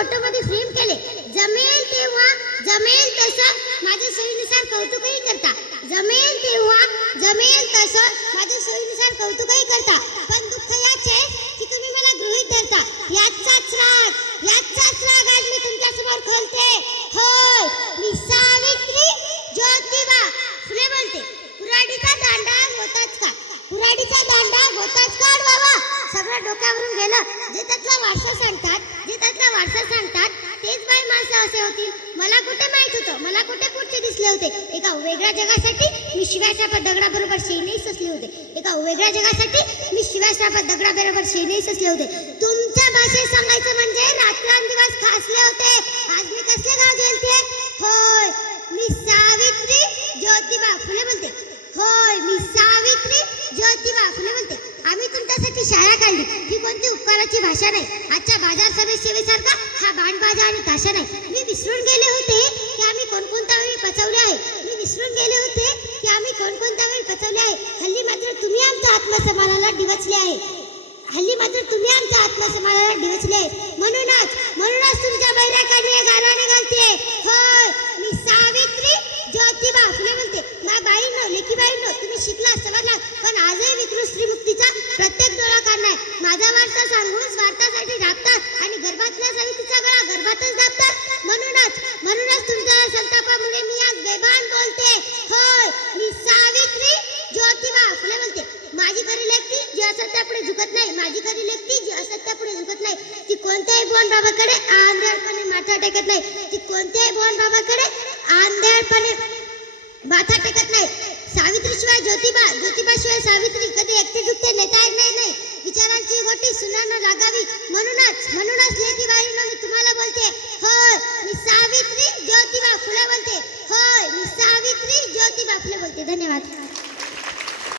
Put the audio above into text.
फोटोमध्ये फ्रेम केले. जमेल तेव्हा जमेल तसं माझ्या सोयीनुसार कौतुकही करता. जमेल तेव्हा जमेल तसं माझ्या सोयीनुसार कौतुकही करता. पण दुःख याच आहे की तुम्ही मला गृहीत धरता. याचाच राग आज मी तुमच्या समोर खोलते. होय, मी सावित्री ज्योतिबा फुले बोलते. कुऱ्हाडीचा दांडा होताच का? कुऱ्हाडीचा दांडा होताच का बाबा? सगळं डोक्यावरून गेलं. जे त्यातला वारसा सांगतात तेच बाई माणसं असे होतील. मला कुठे माहित होतं? मला कुठे पुढचे दिसले होते? एका वेगळ्या जगासाठी मी शिवाशापा दगडाबरोबर शेणही सचले होते. एका वेगळ्या जगासाठी मी शिवाशापा दगडाबरोबर शेणही सचले होते. तुमच्या भाषेत सांगायचं म्हणजे रात्रंदिवस खासले होते. आज मी कसले गाव जेलते? होय, मी सावित्री ज्योतिबा फुले बोलते. होय, मी सावित्री ज्योतिबा फुले बोलते. आम्ही तुमच्यासाठी शाळा काढली. ही कोणती उपकाराची भाषा नाही. आजच्या बाजार सभेसारखा हा बाणबाजा आणि ताशा नाही. मी विसरून गेले होते की आम्ही कोणकोणत्या वेळी पचवले आहे. हल्ली मात्र तुम्ही आमच्या आत्मसन्मानाला डिवचले आहे. म्हणूनच तुमच्या बैराकाने गाराने घालते. होय, मी सावित्री ज्योतिबा फुले बोलते. बाईंनो, लेकी बाईंनो, तुम्ही शिकला सवरला, पण आजही विकृत स्त्री मुक्तीचा प्रत्येक डोळा काढलाय. माझा वारसा सांगून स्वार्थासाठी राबतात आणि गर्भातल्या सवितीचा गळा गर्भातच दाबतात. म्हणूनच तुमच्या संतापामुळे मी आज बेभान बोलते. होय, मी सावित्री ज्योतिबा फुले बोलते. माझी खरी लेखती जी असत्यापुढे झुकत नाही. ती कोणत्याही बोन बाबाकडे आंधळपणे माथा टेकत नाही. सावित्रीशिवाय ज्योतिबा, ज्योतिबाशिवाय सावित्री कधी एकटी झुकते नेता येणार नाही. विचारांची गोटी सुनांना लागावी. म्हणूनच